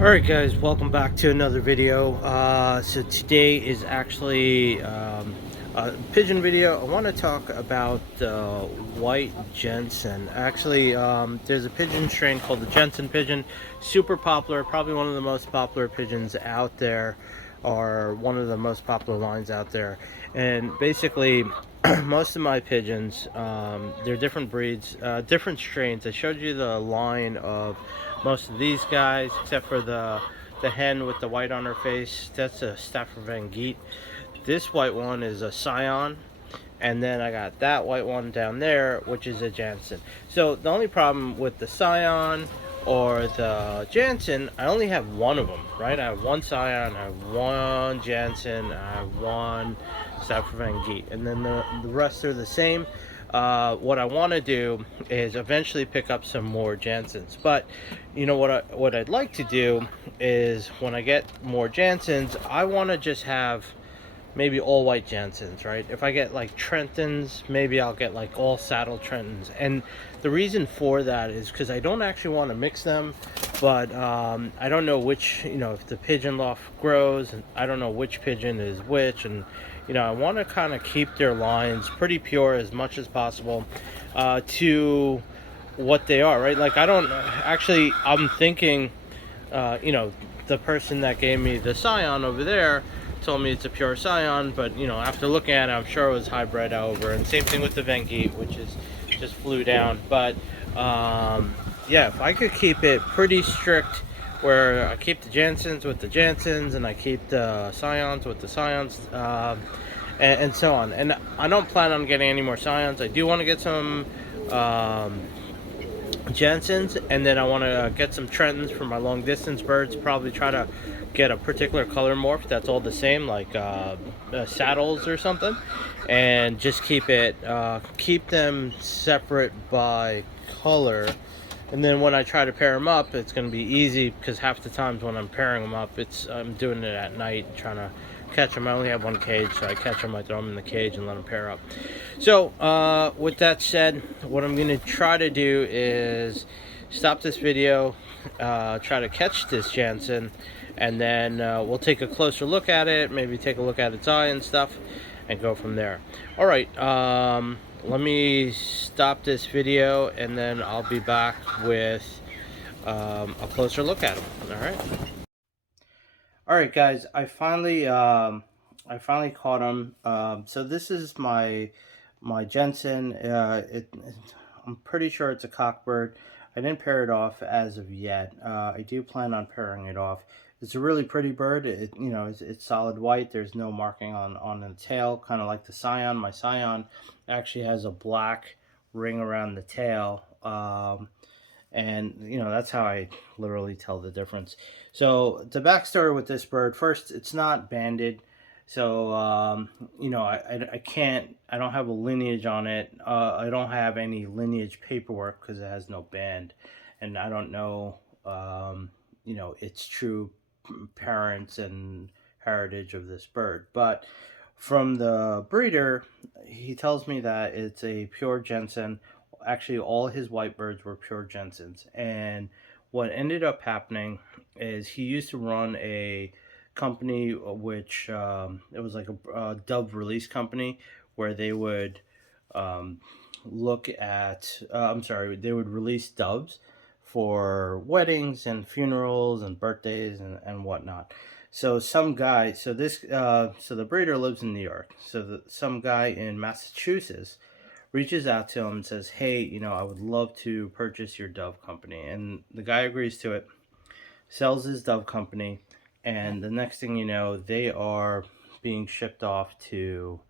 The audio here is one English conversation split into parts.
Alright guys, welcome back to another video. So today is actually a pigeon video. I want to talk about white Janssen. Actually, there's a pigeon strain called the Janssen Pigeon. Super popular, probably one of the most popular pigeons out there, or one of the most popular lines out there. And basically, most of my pigeons, they're different breeds, different strains. I showed you the line of most of these guys, except for the hen with the white on her face. That's a Stafford Van Geet. This white one is a Scion, and then I got that white one down there, which is a Janssen. So the only problem with the Scion or the Janssen, I only have one of them, right? I have one Scion, I have one Janssen, I have one Stafford Van Geet, and then the rest are the same. What I want to do is eventually pick up some more Jansens, but you know what I'd like to do is when I get more Jansens, I want to just have maybe all white Jansens, right? If I get like Trentons, maybe I'll get like all saddle Trentons. And the reason for that is because I don't actually want to mix them, but I don't know which, if the pigeon loft grows, and I don't know which pigeon is which, and I want to kind of keep their lines pretty pure as much as possible to what they are, right? Like I don't actually, I'm thinking, the person that gave me the Scion over there told me it's a pure Scion, but after looking at it, I'm sure it was hybrid over. And same thing with the Van Geet, which is just flew down. But yeah, if I could keep it pretty strict, where I keep the Jansens with the Jansens, and I keep the Scions with the Scions, and so on. And I don't plan on getting any more Scions. I do want to get some Jansens, and then I want to get some Trentons for my long distance birds. Probably try to get a particular color morph that's all the same, like saddles or something, and just keep them separate by color. And then when I try to pair them up, it's going to be easy, because half the times when I'm pairing them up, I'm doing it at night, trying to catch them. I only have one cage, so I catch them, I throw them in the cage and let them pair up. So with that said, what I'm going to try to do is stop this video, try to catch this Janssen, and then we'll take a closer look at it, maybe take a look at its eye and stuff, and go from there. All right, let me stop this video, and then I'll be back with a closer look at them. All right, guys, I finally caught him. So this is my Janssen. I'm pretty sure it's a cockbird. I didn't pair it off as of yet. I do plan on pairing it off. It's a really pretty bird. It's solid white. There's no marking on the tail, kind of like the Scion. My Scion actually has a black ring around the tail. And that's how I literally tell the difference. So the backstory with this bird: first, it's not banded, so I don't have a lineage on it. I don't have any lineage paperwork because it has no band, and I don't know its true parents and heritage of this bird. But from the breeder, he tells me that it's a pure Janssen. Actually, all his white birds were pure Jansens. And what ended up happening is he used to run a company, which it was like a dove release company, where they would look at they would release doves for weddings and funerals and birthdays and whatnot. So the breeder lives in New York. So some guy in Massachusetts reaches out to him and says, hey, I would love to purchase your dove company. And the guy agrees to it, sells his dove company, and the next thing you know, they are being shipped off to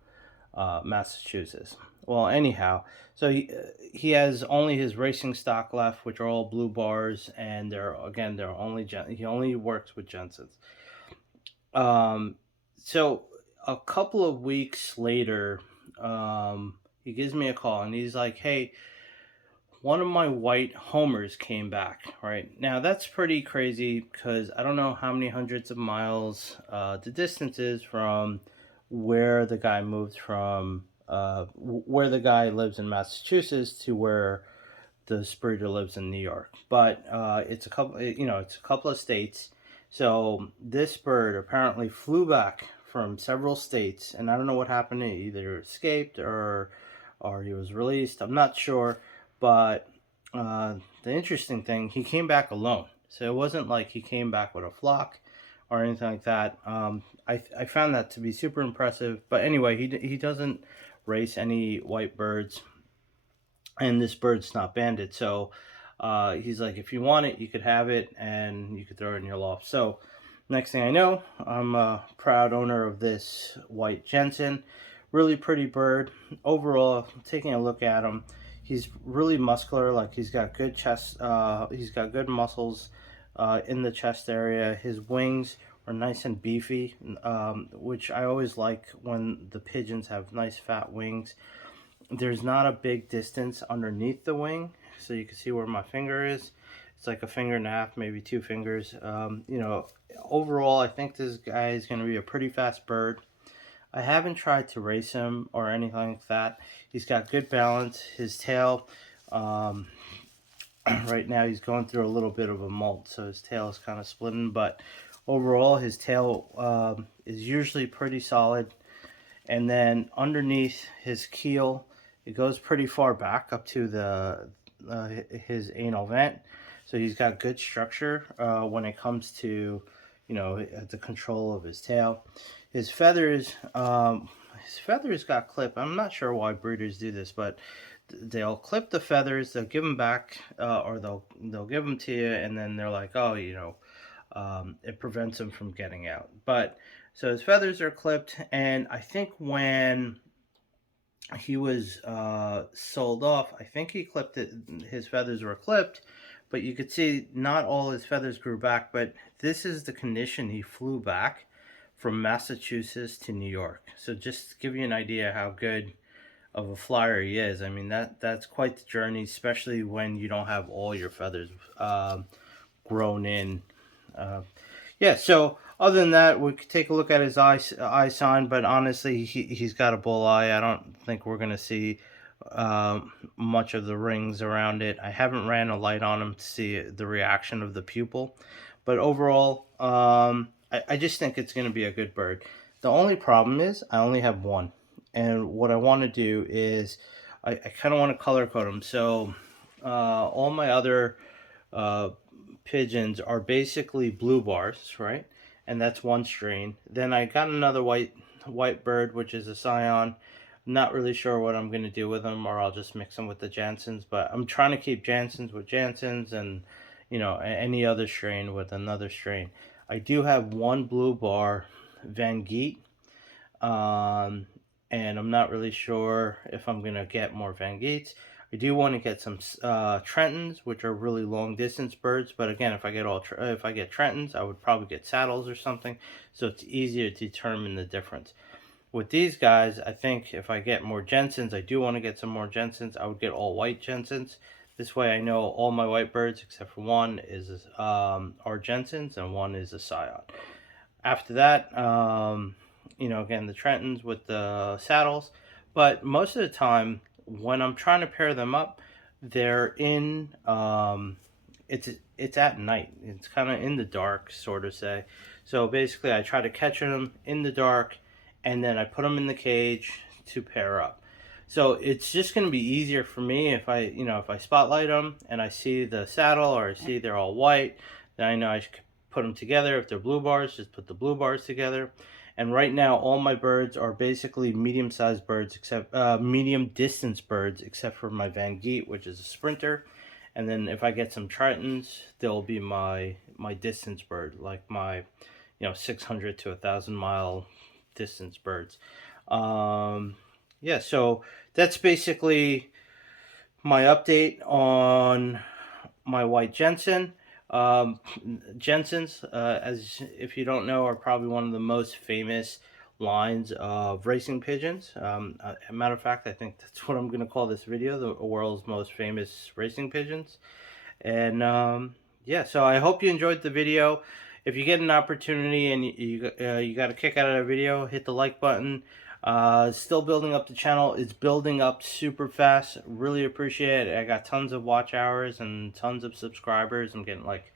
Massachusetts. Well, anyhow, so he has only his racing stock left, which are all blue bars, and he only works with Jensens. So a couple of weeks later, he gives me a call, and he's like, hey, one of my white homers came back. Right now, that's pretty crazy, because I don't know how many hundreds of miles the distance is from where the guy moved from, where the guy lives in Massachusetts to where the breeder lives in New York. But it's a couple of states. So this bird apparently flew back from several states, and I don't know what happened. He either escaped or he was released. I'm not sure, but the interesting thing, he came back alone. So it wasn't like he came back with a flock or anything like that. I found that to be super impressive. But anyway, he doesn't race any white birds, and this bird's not banded. So he's like, if you want it, you could have it, and you could throw it in your loft. So next thing I know, I'm a proud owner of this white Janssen. Really pretty bird. Overall, taking a look at him, he's really muscular. Like, he's got good chest. He's got good muscles in the chest area. His wings are nice and beefy, which I always like when the pigeons have nice fat wings. There's not a big distance underneath the wing, so you can see where my finger is. It's like a finger and a half, maybe 2 fingers. You know, overall, I think this guy is going to be a pretty fast bird. I haven't tried to race him or anything like that. He's got good balance. His tail, right now he's going through a little bit of a molt, so his tail is kind of splitting, but overall his tail is usually pretty solid. And then underneath his keel, it goes pretty far back up to the his anal vent, so he's got good structure when it comes to, you know, the control of his tail. His feathers, got clipped. I'm not sure why breeders do this, but they'll clip the feathers, they'll give them back, or they'll give them to you, and then they're like, oh, you know, it prevents them from getting out. But so his feathers are clipped, and I think when he was sold off, I think he clipped it. His feathers were clipped, but you could see not all his feathers grew back. But this is the condition he flew back from Massachusetts to New York. So just to give you an idea how good of a flyer he is. I mean, that's quite the journey, especially when you don't have all your feathers grown in. Yeah, so other than that, we could take a look at his eye sign, but honestly, he's got a bull eye. I don't think we're going to see much of the rings around it. I haven't ran a light on him to see the reaction of the pupil, but overall, I just think it's going to be a good bird. The only problem is I only have one, and what I want to do is I kind of want to color code him. So all my other pigeons are basically blue bars, right? And that's one strain. Then I got another white bird, which is a scion. Not really sure what I'm going to do with them, or I'll just mix them with the Jansens. But I'm trying to keep Jansens with Jansens, and, you know, any other strain with another strain. I do have one blue bar Van Geet, and I'm not really sure if I'm going to get more Van Geets. I do want to get some Trentons, which are really long distance birds. But again, if I get Trentons, I would probably get saddles or something, so it's easier to determine the difference. With these guys, I think if I get more Jensens, I do want to get some more Jensens. I would get all white Jensens. This way, I know all my white birds except for one is are Jensens, and one is a scion. After that, you know, again, the Trentons with the saddles. But most of the time, when I'm trying to pair them up, they're in it's at night. It's kind of in the dark, sort of say. So basically, I try to catch them in the dark, and then I put them in the cage to pair up. So it's just going to be easier for me if I spotlight them and I see the saddle, or I see they're all white, then I know I should put them together. If they're blue bars, just put the blue bars together. And right now, all my birds are basically medium-sized birds, except medium-distance birds, except for my Van Geet, which is a sprinter. And then if I get some Tritons, they'll be my distance bird, like my 600 to 1,000 mile distance birds. Yeah, so that's basically my update on my white Janssen. Jensens, as if you don't know, are probably one of the most famous lines of racing pigeons. A matter of fact, I think that's what I'm going to call this video, the world's most famous racing pigeons. And yeah, so I hope you enjoyed the video. If you get an opportunity and you got a kick out of the video, hit the like button. Still building up the channel. It's building up super fast. Really appreciate it. I got tons of watch hours and tons of subscribers. I'm getting like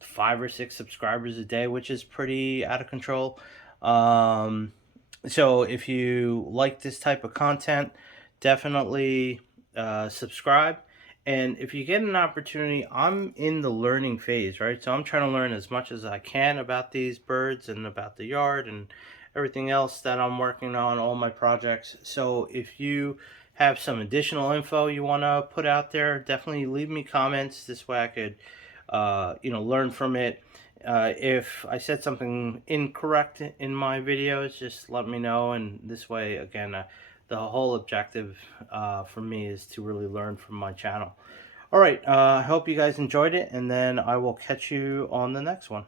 5 or 6 subscribers a day, which is pretty out of control. Um, so if you like this type of content, definitely subscribe. And if you get an opportunity, I'm in the learning phase, right? So I'm trying to learn as much as I can about these birds and about the yard and everything else that I'm working on, all my projects. So if you have some additional info you want to put out there, definitely leave me comments. This way I could, learn from it. If I said something incorrect in my videos, just let me know. And this way, again, the whole objective for me is to really learn from my channel. All right, I hope you guys enjoyed it, and then I will catch you on the next one.